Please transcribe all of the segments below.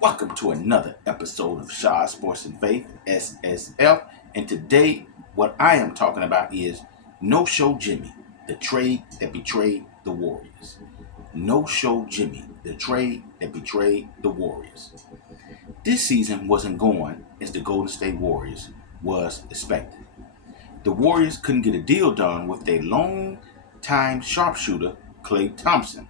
Welcome to another episode of Shaw Sports and Faith, SSF. And today, what I am talking about is No Show Jimmy, the trade that betrayed the Warriors. No Show Jimmy, the trade that betrayed the Warriors. This season wasn't going as the Golden State Warriors was expected. The Warriors couldn't get a deal done with their long-time sharpshooter, Klay Thompson.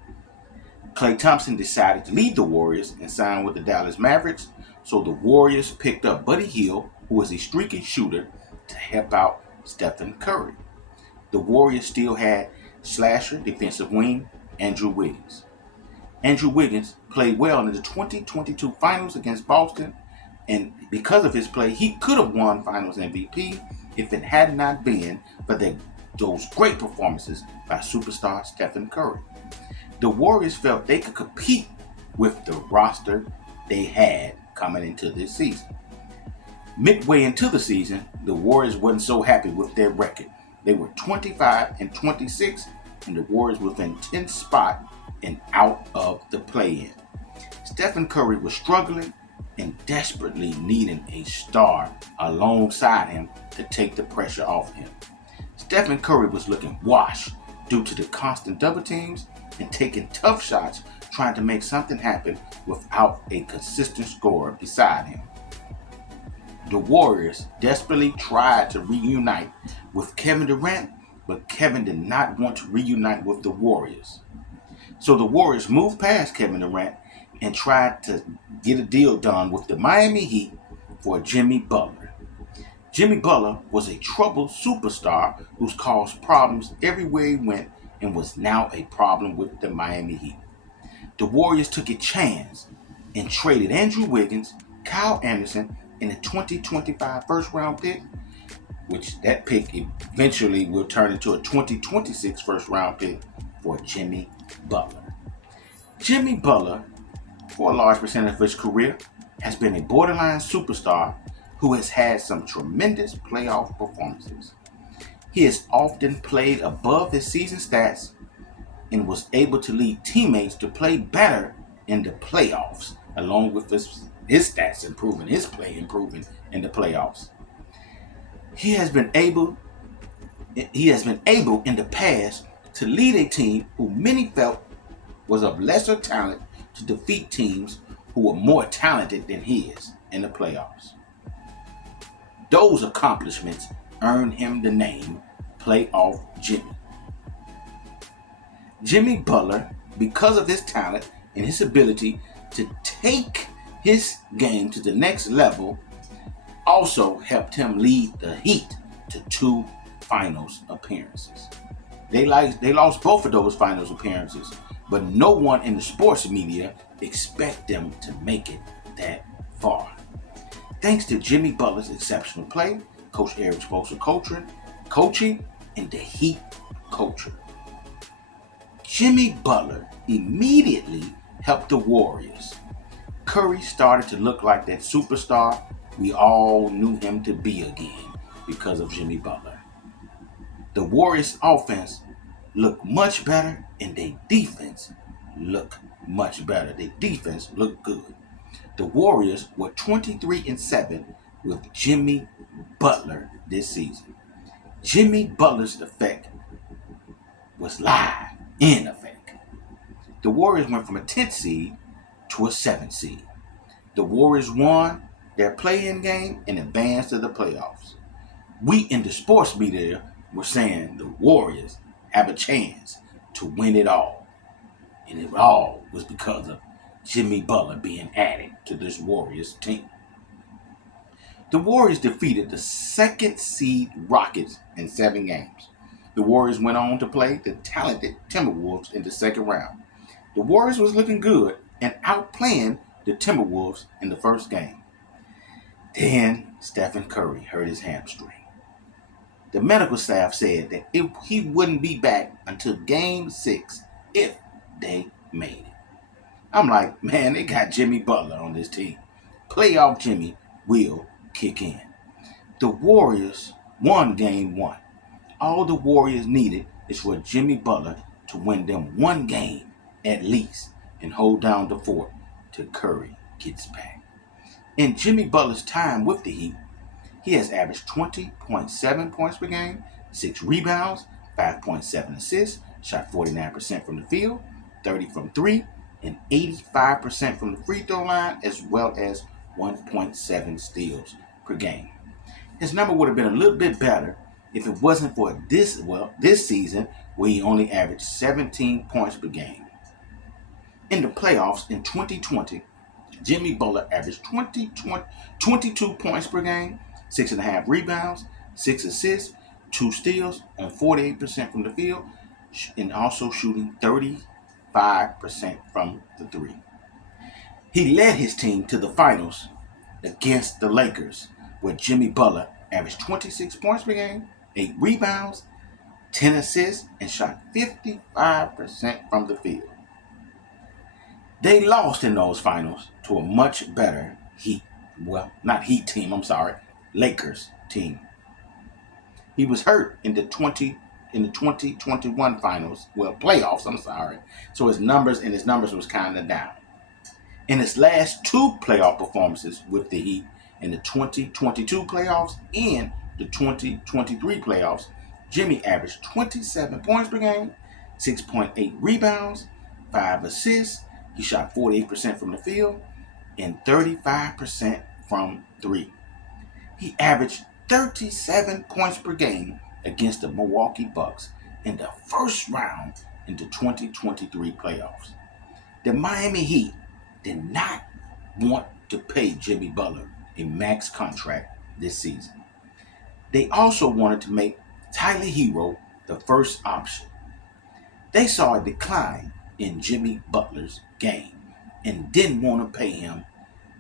Klay Thompson decided to leave the Warriors and sign with the Dallas Mavericks, so the Warriors picked up Buddy Hield, who was a streaky shooter, to help out Stephen Curry. The Warriors still had slasher defensive wing Andrew Wiggins. Andrew Wiggins played well in the 2022 finals against Boston, and because of his play, he could have won Finals MVP if it had not been for those great performances by superstar Stephen Curry. The Warriors felt they could compete with the roster they had coming into this season. Midway into the season, the Warriors wasn't so happy with their record. They were 25-26, and the Warriors were within 10th spot and out of the play-in. Stephen Curry was struggling and desperately needing a star alongside him to take the pressure off him. Stephen Curry was looking washed due to the constant double teams and taking tough shots trying to make something happen without a consistent scorer beside him. The Warriors desperately tried to reunite with Kevin Durant, but Kevin did not want to reunite with the Warriors. So the Warriors moved past Kevin Durant and tried to get a deal done with the Miami Heat for Jimmy Butler. Jimmy Butler was a troubled superstar who's caused problems everywhere he went and was now a problem with the Miami Heat. The Warriors took a chance and traded Andrew Wiggins, Kyle Anderson, and a 2025 first-round pick, which that pick eventually will turn into a 2026 first-round pick for Jimmy Butler. Jimmy Butler, for a large percentage of his career, has been a borderline superstar who has had some tremendous playoff performances. He has often played above his season stats and was able to lead teammates to play better in the playoffs, along with his stats improving, his play improving in the playoffs. He has been able in the past to lead a team who many felt was of lesser talent to defeat teams who were more talented than his in the playoffs. Those accomplishments earned him the name Playoff Jimmy. Jimmy Butler, because of his talent and his ability to take his game to the next level, also helped him lead the Heat to 2 finals appearances. They lost both of those finals appearances, but no one in the sports media expect them to make it that far. Thanks to Jimmy Butler's exceptional play, Coach Erik Spoelstra coaching, and the Heat culture. Jimmy Butler immediately helped the Warriors. Curry started to look like that superstar we all knew him to be again because of Jimmy Butler. The Warriors' offense looked much better and their defense looked much better. Their defense looked good. The Warriors were 23-7 with Jimmy Butler this season. Jimmy Butler's effect was live in effect. The Warriors went from a 10th seed to a 7th seed. The Warriors won their play-in game and advanced to the playoffs. We in the sports media were saying the Warriors have a chance to win it all. And it all was because of Jimmy Butler being added to this Warriors team. The Warriors defeated the 2nd seed Rockets in 7 games. The Warriors went on to play the talented Timberwolves in the 2nd round. The Warriors was looking good and outplaying the Timberwolves in the first game. Then Stephen Curry hurt his hamstring. The medical staff said that he wouldn't be back until Game 6 if they made it. I'm like, man, they got Jimmy Butler on this team. Playoff Jimmy will kick in. The Warriors won Game 1. All the Warriors needed is for Jimmy Butler to win them 1 game at least and hold down the fort to Curry gets back. In Jimmy Butler's time with the Heat, he has averaged 20.7 points per game, 6 rebounds, 5.7 assists, shot 49% from the field, 30 from 3, and 85% from the free throw line, as well as 1.7 steals per game. His number would have been a little bit better if it wasn't for this season where he only averaged 17 points per game. In the playoffs in 2020, Jimmy Butler averaged 22 points per game, 6.5 rebounds, 6 assists, 2 steals on 48% from the field, and also shooting 35% from the three. He led his team to the finals against the Lakers, where Jimmy Butler averaged 26 points per game, 8 rebounds, 10 assists, and shot 55% from the field. They lost in those finals to a much better Lakers team. He was hurt in the 2021 finals, playoffs, so his numbers was kind of down. In his last 2 playoff performances with the Heat, in the 2022 playoffs and the 2023 playoffs, Jimmy averaged 27 points per game, 6.8 rebounds, 5 assists. He shot 48% from the field and 35% from 3. He averaged 37 points per game against the Milwaukee Bucks in the first round in the 2023 playoffs. The Miami Heat did not want to pay Jimmy Butler a max contract this season. They also wanted to make Tyler Herro the first option. They saw a decline in Jimmy Butler's game and didn't want to pay him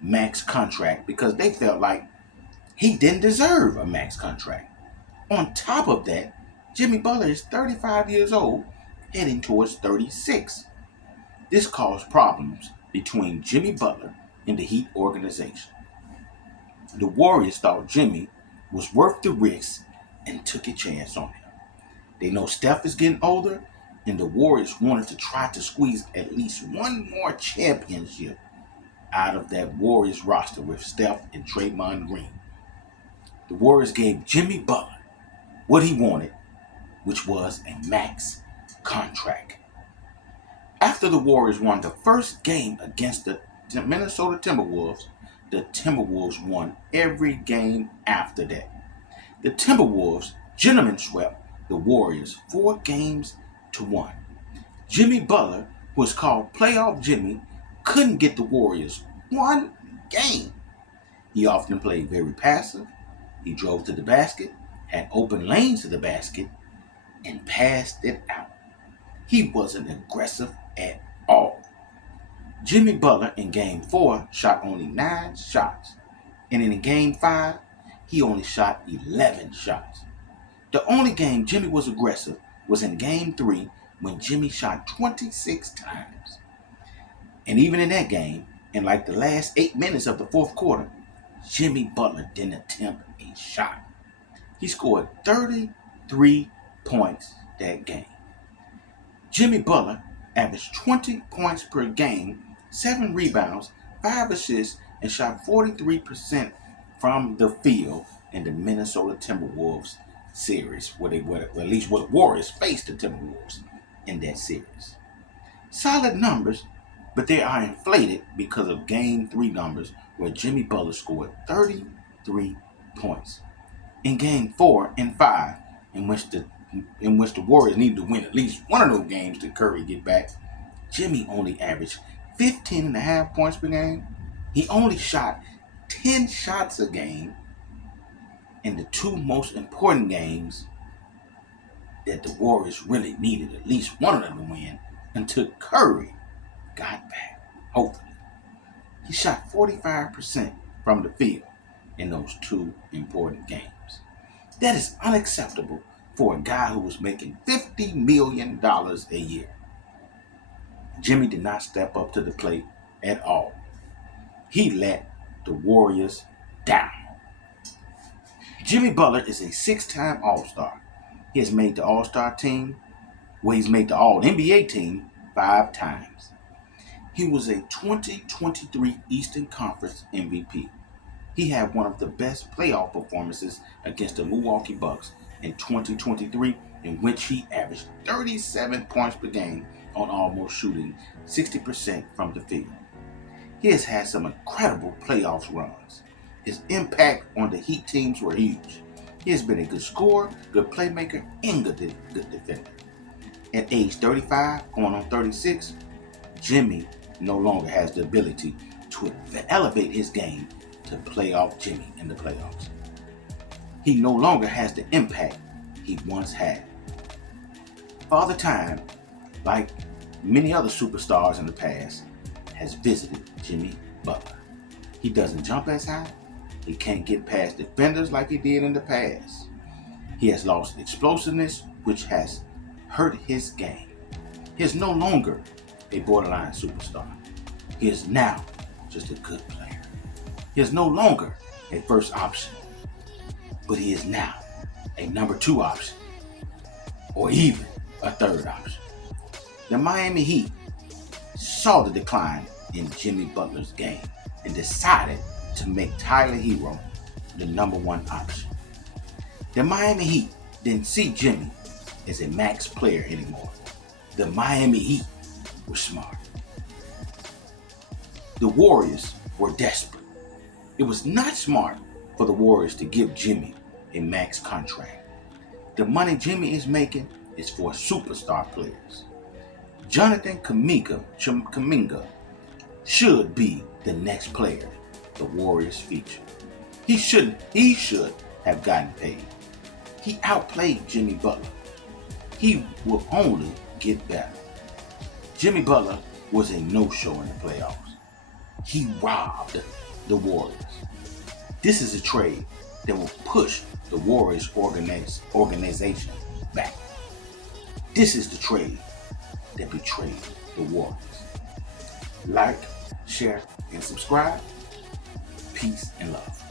max contract because they felt like he didn't deserve a max contract. On top of that, Jimmy Butler is 35 years old, heading towards 36. This caused problems between Jimmy Butler and the Heat organization. The Warriors thought Jimmy was worth the risk and took a chance on him. They know Steph is getting older, and the Warriors wanted to try to squeeze at least one more championship out of that Warriors roster with Steph and Draymond Green. The Warriors gave Jimmy Butler what he wanted, which was a max contract. After the Warriors won the first game against the Minnesota Timberwolves, the Timberwolves won every game after that. The Timberwolves gentlemen swept the Warriors 4-1. Jimmy Butler, who was called Playoff Jimmy, couldn't get the Warriors one game. He often played very passive. He drove to the basket, had open lanes to the basket, and passed it out. He wasn't aggressive at all. Jimmy Butler in Game 4 shot only 9 shots, and in Game 5, he only shot 11 shots. The only game Jimmy was aggressive was in Game 3 when Jimmy shot 26 times. And even in that game, in like the last 8 minutes of the fourth quarter, Jimmy Butler didn't attempt a shot. He scored 33 points that game. Jimmy Butler averaged 20 points per game, 7 rebounds, 5 assists, and shot 43% from the field in the Minnesota Timberwolves series, where at least the Warriors faced the Timberwolves in that series. Solid numbers, but they are inflated because of Game 3 numbers where Jimmy Butler scored 33 points. In Game 4 and 5, in which the Warriors needed to win at least one of those games to Curry get back, Jimmy only averaged 15.5 points per game. He only shot 10 shots a game in the 2 most important games that the Warriors really needed at least one of them to win until Curry got back, hopefully. He shot 45% from the field in those 2 important games. That is unacceptable for a guy who was making $50 million a year. Jimmy did not step up to the plate at all. He let the Warriors down. Jimmy Butler is a 6-time All-Star. He has made the All-Star team, he's made the All-NBA team 5 times. He was a 2023 Eastern Conference MVP. He had one of the best playoff performances against the Milwaukee Bucks in 2023, in which he averaged 37 points per game on almost shooting 60% from the field. He has had some incredible playoffs runs. His impact on the Heat teams were huge. He has been a good scorer, good playmaker, and good defender. At age 35, going on 36, Jimmy no longer has the ability to elevate his game to playoff Jimmy in the playoffs. He no longer has the impact he once had. Father Time, like many other superstars in the past, has visited Jimmy Butler. He doesn't jump as high. He can't get past defenders like he did in the past. He has lost explosiveness, which has hurt his game. He is no longer a borderline superstar. He is now just a good player. He is no longer a first option, but he is now a number 2 option, or even a third option. The Miami Heat saw the decline in Jimmy Butler's game and decided to make Tyler Herro the number 1 option. The Miami Heat didn't see Jimmy as a max player anymore. The Miami Heat were smart. The Warriors were desperate. It was not smart for the Warriors to give Jimmy a max contract. The money Jimmy is making is for superstar players. Jonathan Kuminga should be the next player the Warriors feature. He should have gotten paid. He outplayed Jimmy Butler. He will only get better. Jimmy Butler was a no-show in the playoffs. He robbed the Warriors. This is a trade that will push the Warriors organization back. This is the trade that betrayed the Warriors. Like, share, and subscribe. Peace and love.